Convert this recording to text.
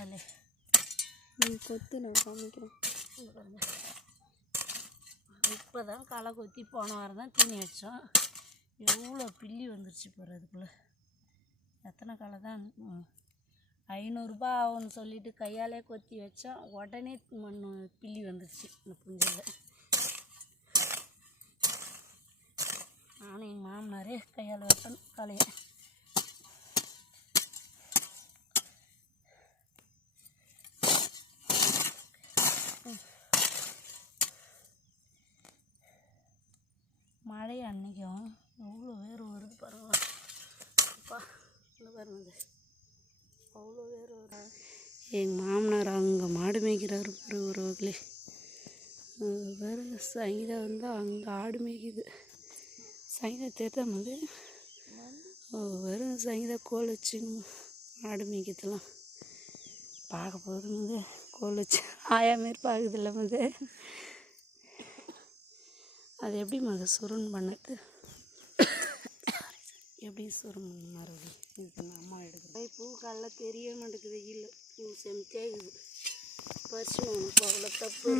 அதில் கொத்து நான் காமிக்கிறேன். இப்போ தான் களை கொத்தி போன வாரம் தான் தீனி அடித்தோம். எவ்வளோ பில்லி வந்துருச்சு போகிற அதுக்குள்ளே. எத்தனை களை தான் 500 ரூபா ஆகும்னு சொல்லிட்டு கையாலே கொத்தி வச்சோம். உடனே பில்லி வந்துருச்சு இந்த புஞ்சில். நானும் எங்கள் மாமனாரே கையால் வைப்பேன் களையை. மழை அன்னைக்கும் எவ்வளோ வேறு வருது பாருங்க. அப்பா இல்லை பாருங்க, அவ்வளோ வேறு வரும். எங்கள் மாமனார் அங்கே மாடு மேய்க்கிறாரு பாரு ஒரு வகையிலே. வேறு சங்கீதா வந்தால் அங்கே ஆடு மேய்க்குது. சங்கீதா தேர்தான் வந்து வெறும் சங்கீதா கோல் வச்சு ஆடு மேய்க்கிறதுலாம் பார்க்க போகுது வந்து. கோல் வச்சு ஆயா மாரி பார்க்குதில்ல வந்து. அது எப்படி மத சுருண் பண்ணது, எப்படி சுருண் மறுபடி இது அம்மா எடுக்குது. பூ காலைல தெரிய மாட்டேங்குது. இல்லை பூ செமிக்காகுது. பறிச்சு உனக்கு அவ்வளோ தப்பு.